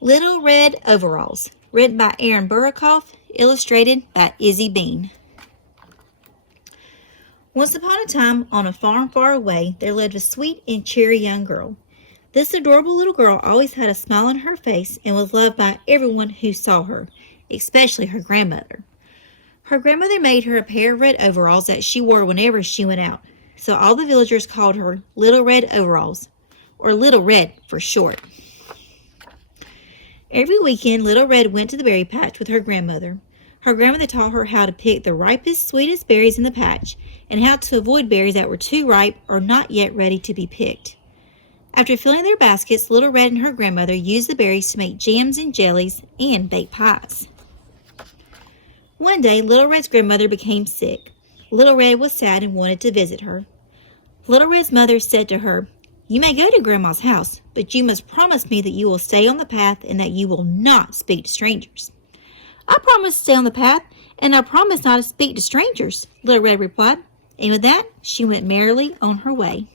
Little Red Overalls, written by Burakoff, illustrated by Izzy Bean. Once upon a time, on a farm far away, there lived a sweet and cheery young girl. This adorable little girl always had a smile on her face and was loved by everyone who saw her, especially her grandmother. Her grandmother made her a pair of red overalls that she wore whenever she went out, so all the villagers called her Little Red Overalls, or Little Red for short. Every weekend, Little Red went to the berry patch with her grandmother. Her grandmother taught her how to pick the ripest, sweetest berries in the patch and how to avoid berries that were too ripe or not yet ready to be picked. After filling their baskets, Little Red and her grandmother used the berries to make jams and jellies and bake pies. One day, Little Red's grandmother became sick. Little Red was sad and wanted to visit her. Little Red's mother said to her, "You may go to Grandma's house, but you must promise me that you will stay on the path and that you will not speak to strangers." "I promise to stay on the path, and I promise not to speak to strangers," Little Red replied, and with that, she went merrily on her way.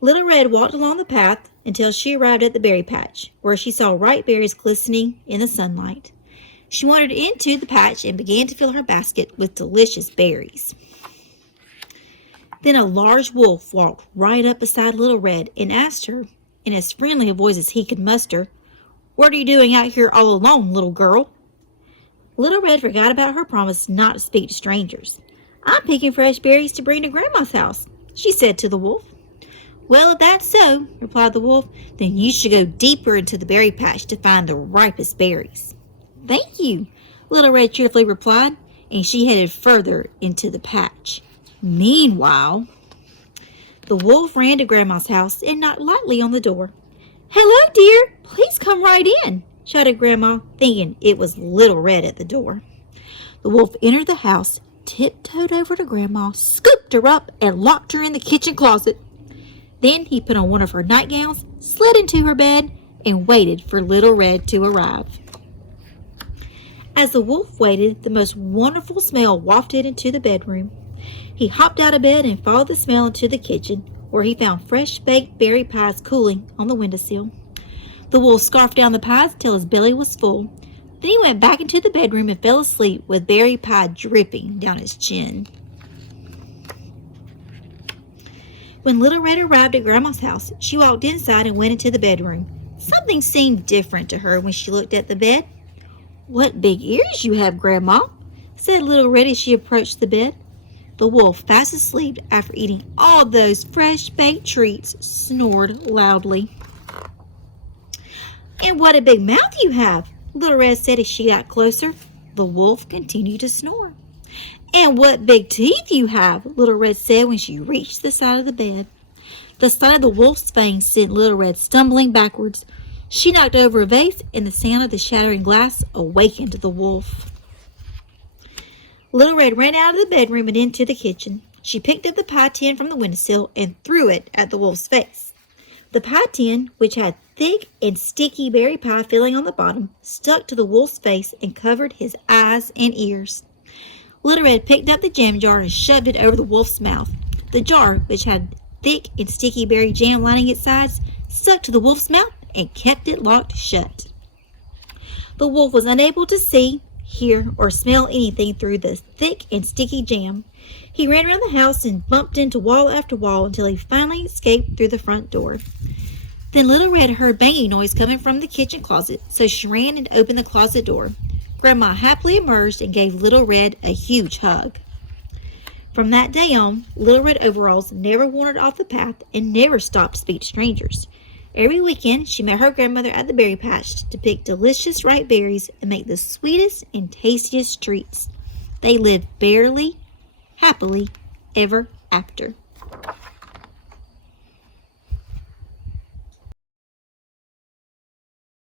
Little Red walked along the path until she arrived at the berry patch, where she saw ripe berries glistening in the sunlight. She wandered into the patch and began to fill her basket with delicious berries. Then a large wolf walked right up beside Little Red and asked her, in as friendly a voice as he could muster, "What are you doing out here all alone, little girl?" Little Red forgot about her promise not to speak to strangers. "I'm picking fresh berries to bring to Grandma's house," she said to the wolf. "Well, if that's so," replied the wolf, "then you should go deeper into the berry patch to find the ripest berries." "Thank you," Little Red cheerfully replied, and she headed further into the patch. Meanwhile, the wolf ran to Grandma's house and knocked lightly on the door. "Hello, dear. Please come right in," shouted Grandma, thinking it was Little Red at the door. The wolf entered the house, tiptoed over to Grandma, scooped her up, and locked her in the kitchen closet. Then he put on one of her nightgowns, slid into her bed, and waited for Little Red to arrive. As the wolf waited, the most wonderful smell wafted into the bedroom. He hopped out of bed and followed the smell into the kitchen, where he found fresh baked berry pies cooling on the windowsill. The wolf scarfed down the pies till his belly was full. Then he went back into the bedroom and fell asleep with berry pie dripping down his chin. When Little Red arrived at Grandma's house, she walked inside and went into the bedroom. Something seemed different to her when she looked at the bed. "What big ears you have, Grandma," said Little Red as she approached the bed. The wolf, fast asleep after eating all those fresh baked treats, snored loudly. "And what a big mouth you have," Little Red said as she got closer. The wolf continued to snore. "And what big teeth you have," Little Red said when she reached the side of the bed. The sight of the wolf's fangs sent Little Red stumbling backwards. She knocked over a vase, and the sound of the shattering glass awakened the wolf. Little Red ran out of the bedroom and into the kitchen. She picked up the pie tin from the windowsill and threw it at the wolf's face. The pie tin, which had thick and sticky berry pie filling on the bottom, stuck to the wolf's face and covered his eyes and ears. Little Red picked up the jam jar and shoved it over the wolf's mouth. The jar, which had thick and sticky berry jam lining its sides, stuck to the wolf's mouth and kept it locked shut. The wolf was unable to see, hear, or smell anything through the thick and sticky jam. He ran around the house and bumped into wall after wall until he finally escaped through the front door. Then Little Red heard banging noise coming from the kitchen closet, so she ran and opened the closet door. Grandma happily emerged and gave Little Red a huge hug. From that day on, Little Red Overalls never wandered off the path and never stopped to speak to strangers. Every weekend, she met her grandmother at the berry patch to pick delicious ripe berries and make the sweetest and tastiest treats. They lived barely, happily, ever after.